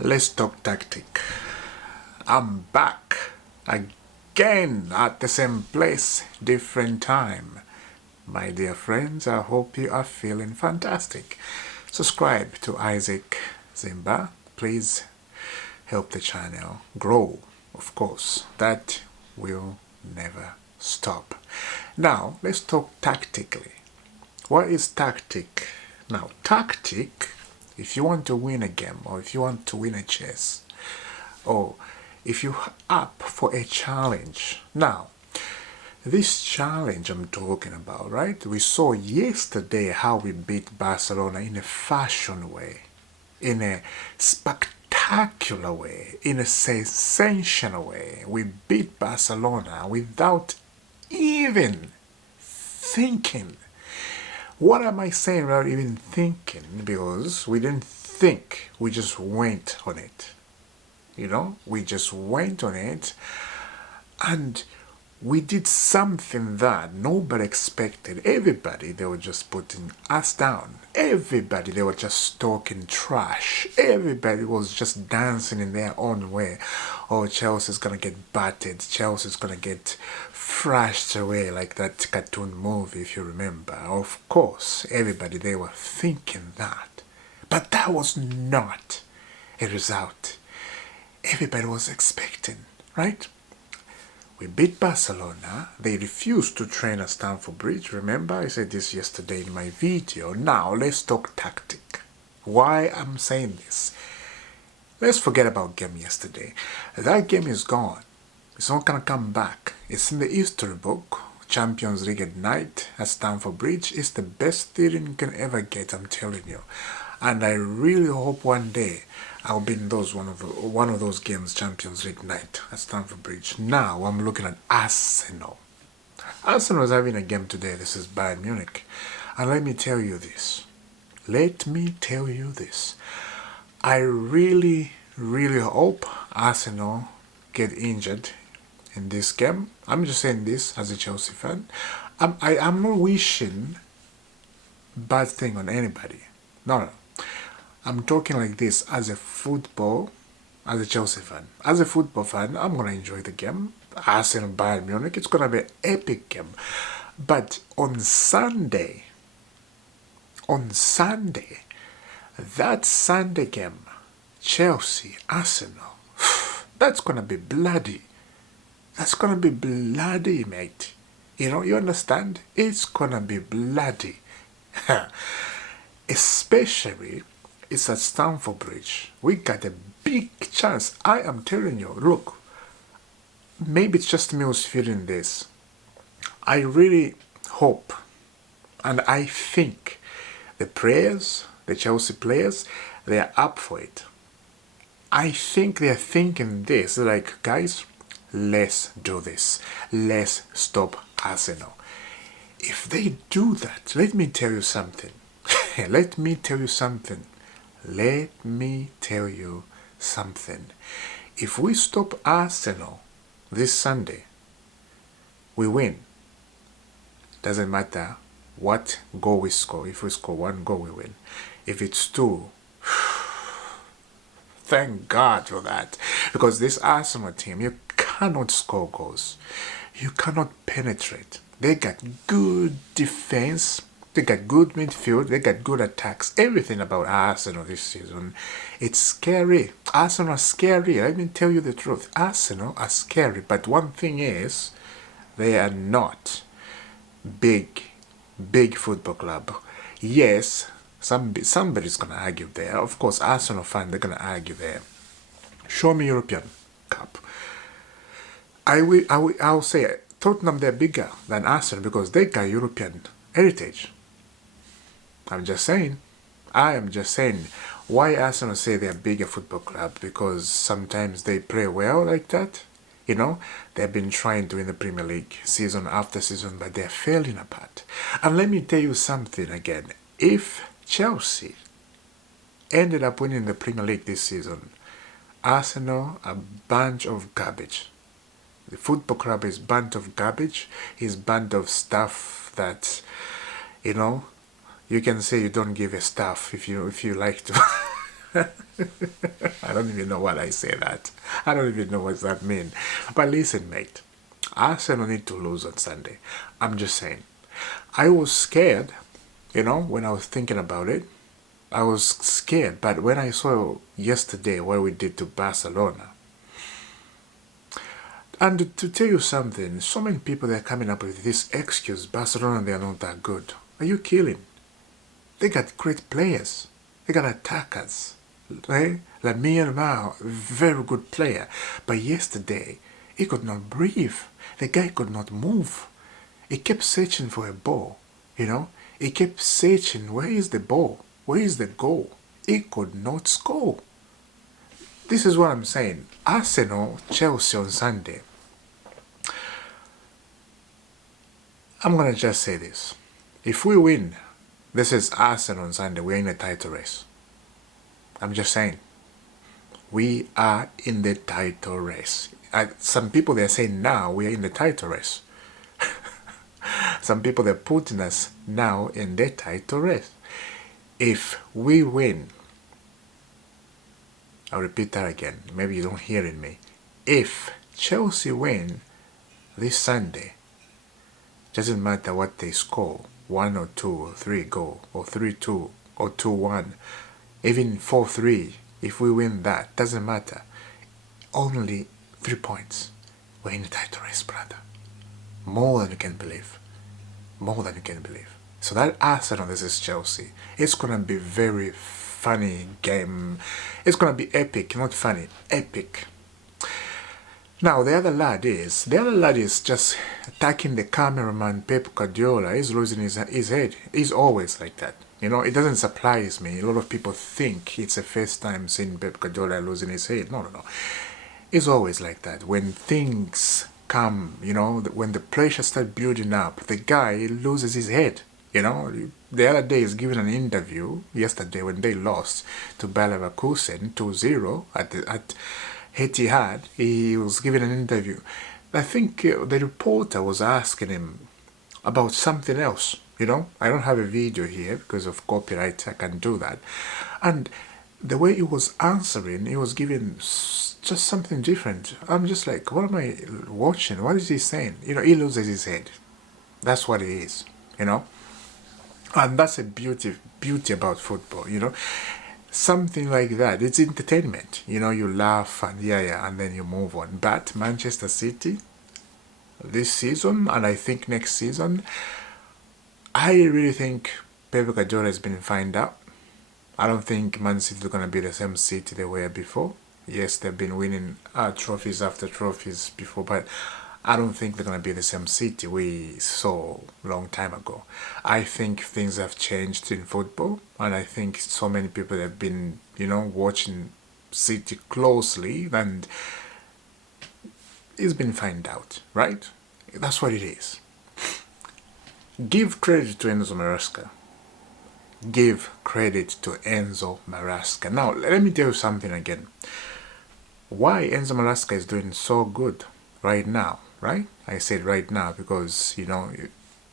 Let's talk tactic. I'm back again at the same place, different time. My dear friends, I hope you are feeling fantastic. Subscribe to Isaac Zimba. Please help the channel grow. Of course, that will never stop. Now, let's talk tactically. What is tactic? Now, tactic, if you want to win a game or if you want to win a chess, or if you're up for a challenge. Now, this challenge I'm talking about, right? We saw yesterday how we beat Barcelona in a fashion way, in a spectacular way, in a sensational way. We beat Barcelona without even thinking. What am I saying without even thinking? Because we didn't think, we just went on it. We just went on it and we did something that nobody expected. Everybody, they were just putting us down. Everybody, they were just talking trash. Everybody was just dancing in their own way. Oh, Chelsea's gonna get battered. Chelsea's gonna get thrashed away like that cartoon movie, if you remember. Of course, everybody, they were thinking that. But that was not a result everybody was expecting, right? We beat Barcelona. They refused to train at Stamford Bridge. Remember, I said this yesterday in my video. Now, let's talk tactic. Why I'm saying this? Let's forget about game yesterday. That game is gone. It's not gonna come back. It's in the history book. Champions League at night at Stamford Bridge is the best feeling you can ever get, I'm telling you. And I really hope one day I'll be in one of those games, Champions League night at Stamford Bridge. Now I'm looking at Arsenal. Arsenal is having a game today. This is Bayern Munich. And let me tell you this. I really hope Arsenal get injured in this game. I'm just saying this as a Chelsea fan. I'm not wishing bad thing on anybody. No. I'm talking like this as a Chelsea fan. As a football fan, I'm going to enjoy the game. Arsenal Bayern Munich, it's going to be an epic game. But on Sunday, that Sunday game, Chelsea, Arsenal, that's going to be bloody. That's going to be bloody, mate. You understand? It's going to be bloody. Especially, it's at Stamford Bridge. We got a big chance. I am telling you, look, maybe it's just me who's feeling this. I really hope and I think the Chelsea players, they are up for it. I think they're thinking this, like, guys, let's do this. Let's stop Arsenal. If they do that, let me tell you something. Let me tell you something. If we stop Arsenal this Sunday, we win. Doesn't matter what goal we score. If we score one goal, we win. If it's two, thank God for that. Because this Arsenal team, you cannot score goals. You cannot penetrate. They got good defense. They got good midfield. They got good attacks. Everything about Arsenal this season, it's scary. Arsenal are scary. Let me tell you the truth. Arsenal are scary. But one thing is, they are not big football club. Yes, somebody's going to argue there. Of course, Arsenal fan, they're going to argue there. Show me European Cup. I'll say Tottenham, they're bigger than Arsenal because they got European heritage. I am just saying, why Arsenal say they're a bigger football club? Because sometimes they play well like that. They've been trying to win the Premier League season after season, but they're failing apart. And let me tell you something again. If Chelsea ended up winning the Premier League this season, Arsenal a bunch of garbage. The football club is a bunch of garbage. Is a bunch of stuff that, you can say you don't give a stuff if you like to. I don't even know what I say that. I don't even know what that means. But listen, mate. Arsenal need to lose on Sunday. I'm just saying. I was scared, when I was thinking about it. I was scared. But when I saw yesterday what we did to Barcelona, and to tell you something, so many people they're coming up with this excuse, Barcelona, they are not that good. Are you kidding? They got great players. They got attackers. Right? Lamine Yamal, very good player. But yesterday, he could not breathe. The guy could not move. He kept searching for a ball. He kept searching, where is the ball? Where is the goal? He could not score. This is what I'm saying. Arsenal, Chelsea on Sunday. I'm going to just say this. If we win, this is Arsenal on Sunday, we're in a title race. I'm just saying. We are in the title race. Some people, they're saying now we are in the title race. Some people, they're putting us now in the title race. If we win, I'll repeat that again. Maybe you don't hear it me. If Chelsea win this Sunday, doesn't matter what they score, 1 or 2 or 3 goal, or 3-2 or 2-1, even 4-3. If we win that, doesn't matter. Only 3 points. We're in the title race, brother. More than you can believe. More than you can believe. So that Arsenal, this is Chelsea. It's gonna be very funny game. It's gonna be epic, not funny, epic. Now the other lad is just attacking the cameraman Pep Guardiola. He's losing his head. He's always like that. It doesn't surprise me. A lot of people think it's the first time seeing Pep Guardiola losing his head. No. He's always like that. When things come, when the pressure starts building up, the guy loses his head. The other day he's giving an interview, yesterday when they lost to Bayer Leverkusen 2-0 at Etihad. He was giving an interview. I think the reporter was asking him about something else. I don't have a video here because of copyright. I can do that. And the way he was answering, he was giving just something different. I'm just like, what am I watching? What is he saying? He loses his head. That's what it is. And that's a beauty about football. Something like that. It's entertainment. You laugh and and then you move on. But Manchester City, this season, and I think next season, I really think Pep Guardiola has been found out. I don't think Man City is going to be the same City they were before. Yes, they've been winning trophies after trophies before, but I don't think they're going to be the same City we saw a long time ago. I think things have changed in football, and I think so many people have been, watching City closely, and it's been found out, right? That's what it is. Give credit to Enzo Maresca. Give credit to Enzo Maresca. Now, let me tell you something again. Why Enzo Maresca is doing so good right now, right? I said right now because,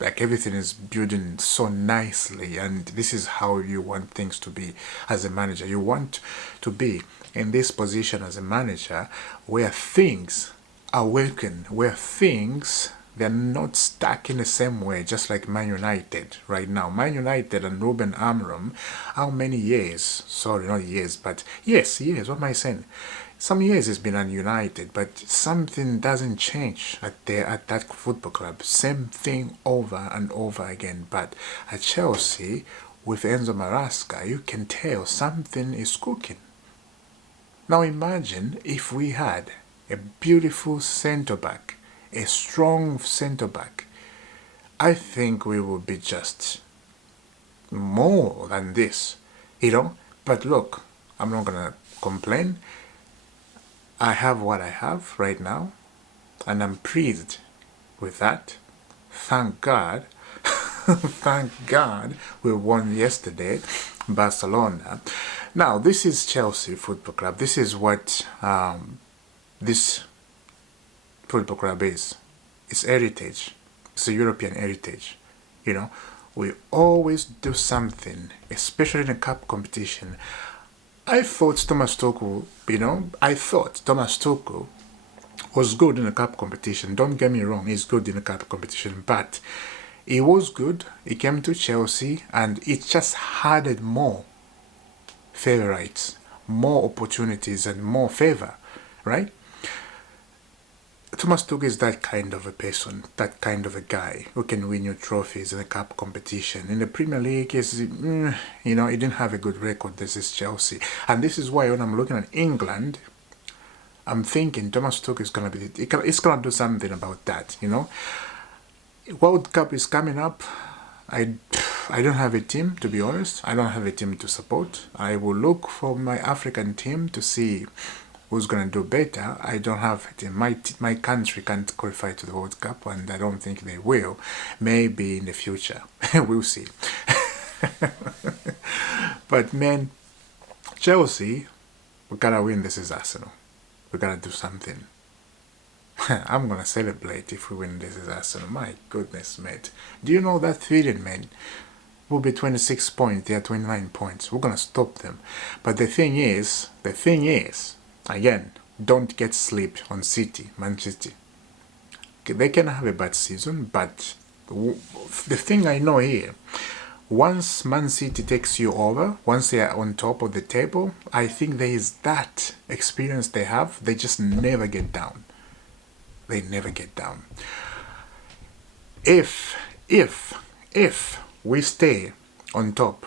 like everything is building so nicely, and this is how you want things to be as a manager. You want to be in this position as a manager where things are working, where things, they're not stuck in the same way, just like Man United right now. Man United and Ruben Amorim, how many years? Sorry, not years, but yes, years. What am I saying? Some years it's been united, but something doesn't change at that football club. Same thing over and over again. But at Chelsea, with Enzo Maresca, you can tell something is cooking. Now imagine if we had a beautiful centre-back, a strong centre-back. I think we would be just more than this, But look, I'm not going to complain. I have what I have right now, and I'm pleased with that. Thank God. Thank God we won yesterday, Barcelona. Now, this is Chelsea Football Club. This is what this football club is. It's heritage. It's a European heritage. We always do something, especially in a cup competition. I thought I thought Thomas Tuchel was good in the cup competition. Don't get me wrong, he's good in the cup competition, but he was good. He came to Chelsea and it just added more favorites, more opportunities and more favor, right? Thomas Tuchel is that kind of a person, that kind of a guy who can win you trophies in the cup competition. In the Premier League, he didn't have a good record. This is Chelsea. And this is why when I'm looking at England, I'm thinking Thomas Tuchel is going to be, he's going to do something about that, World Cup is coming up. I don't have a team, to be honest. I don't have a team to support. I will look for my African team to see who's going to do better. I don't have a team. My country can't qualify to the World Cup, and I don't think they will. Maybe in the future. We'll see. But man, Chelsea, we gotta win. This is Arsenal. We gotta do something. I'm gonna celebrate if we win. This is Arsenal. My goodness, mate. Do you know that feeling, man? We'll be 26 points. They are 29 points. We're gonna stop them. But the thing is, again, don't get sleep on City, Man City. They can have a bad season, but the thing I know here, once Man City takes you over, once they are on top of the table, I think there is that experience they have. They just never get down. They never get down. If we stay on top,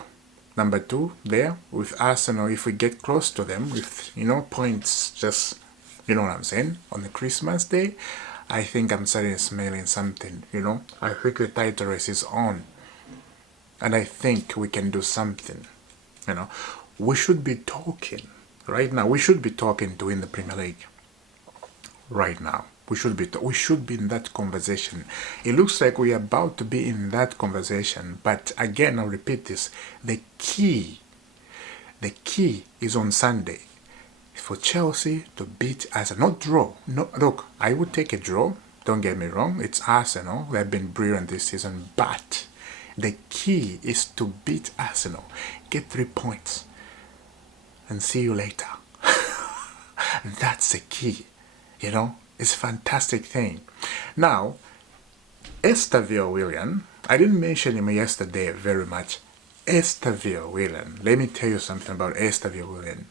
number 2 there with Arsenal, if we get close to them with points, just what I'm saying, on the Christmas day, I think I'm starting smelling something. I think the title race is on, and I think we can do something. We should be talking right now. We should be talking to win the Premier League right now. We should be in that conversation. It looks like we are about to be in that conversation. But again, I'll repeat this. The key is on Sunday for Chelsea to beat Arsenal. Not draw. No, look, I would take a draw. Don't get me wrong. It's Arsenal. They've been brilliant this season. But the key is to beat Arsenal. Get 3 points. And see you later. That's the key. It's a fantastic thing. Now, Estevao Willian, I didn't mention him yesterday very much. Estevao Willian, let me tell you something about Estevao Willian.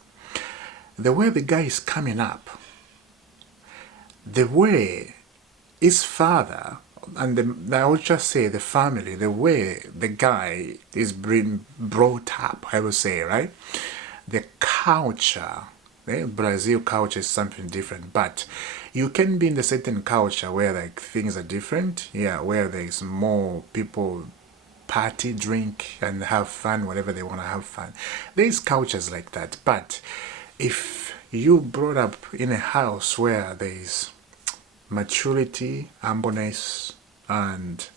The way the guy is coming up, the way his father, and I would just say the family, the way the guy is being brought up, I would say, right? The culture, Brazil culture is something different, but you can be in a certain culture where things are different, where there's more people party, drink, and have fun, whatever they want to have fun. There's cultures like that, but if you brought up in a house where there's maturity, humbleness, and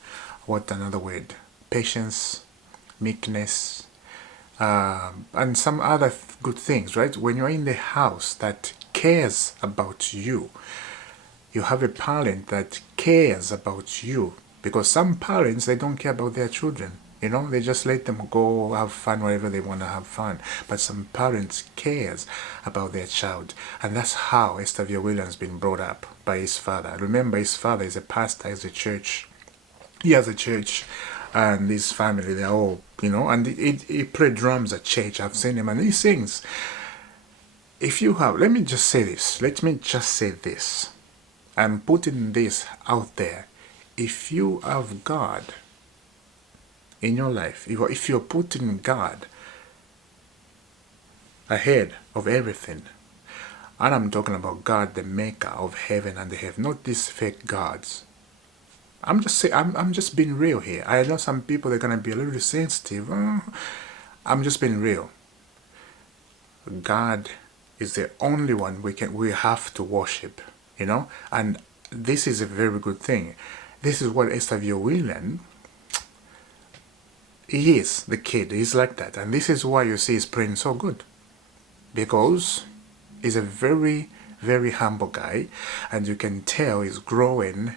patience, meekness, and some other good things, right? When you're in the house that cares about you, you have a parent that cares about you, because some parents, they don't care about their children. They just let them go have fun wherever they want to have fun. But some parents cares about their child, and that's how Estevao Willian's been brought up by his father. Remember, his father is a pastor, has a church. He has a church, and his family, they're all, and he plays drums at church. I've seen him, and he sings. Let me just say this. I'm putting this out there. If you have God in your life, if you're putting God ahead of everything, and I'm talking about God, the maker of heaven and the earth, not these fake gods. I'm just being real here. I know some people, they're gonna be a little sensitive. I'm just being real. God is the only one we have to worship, and this is a very good thing. This is what Estevao Willian, he is the kid. He's like that, and this is why you see he's praying so good, because he's a very, very humble guy, and you can tell he's growing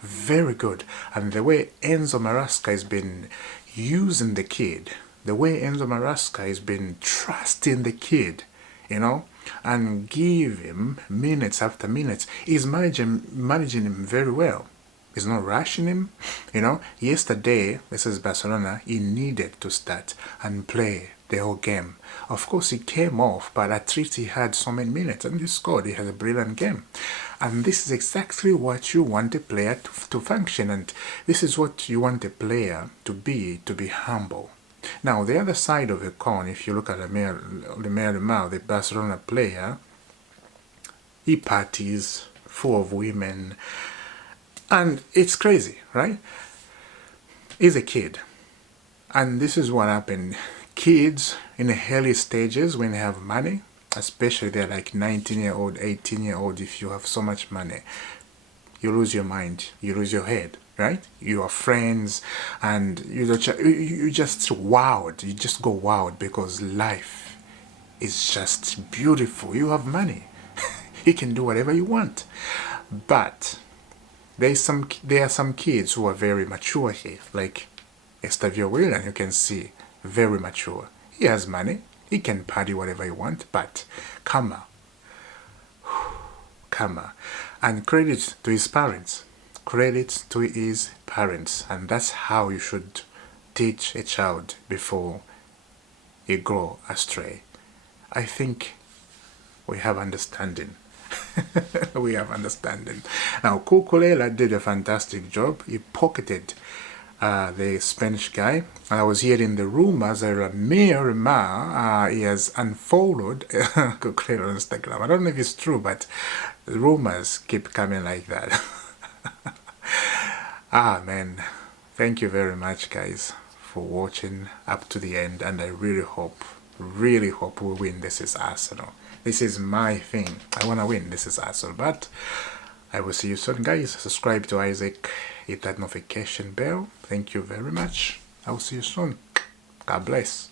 very good. And the way Enzo Maresca has been using the kid, the way Enzo Maresca has been trusting the kid, you know, and give him minutes after minutes. He's managing him very well. He's not rushing him. You know, yesterday, this is Barcelona, he needed to start and play the whole game. Of course, he came off, but at least he had so many minutes and he scored. He had a brilliant game. And this is exactly what you want a player to function, and this is what you want a player to be humble. Now, the other side of the coin, if you look at the Barcelona player, he parties, full of women, and it's crazy, right? He's a kid. And this is what happened. Kids in the early stages, when they have money, especially they're like 19-year-old, 18-year-old, if you have so much money, you lose your mind, you lose your head, right? You are friends, and you just wowed. You just go wowed because life is just beautiful. You have money. You can do whatever you want. But there are some kids who are very mature here, like Estevao Outshines, you can see, very mature. He has money. He can party whatever he wants, but karma. And credit to his parents. Credit to his parents. And that's how you should teach a child before he go astray. I think we have understanding. We have understanding. Now, Cucurella did a fantastic job. He pocketed the Spanish guy. I was hearing the rumors that he has unfollowed Cucurella on Instagram. I don't know if it's true, but the rumors keep coming like that. Man, thank you very much, guys, for watching up to the end, and I really hope we win. This is Arsenal. This is my thing. I want to win. This is Arsenal. But I will see you soon, guys. Subscribe to Isaac. Hit that notification bell. Thank you very much. I will see you soon. God bless.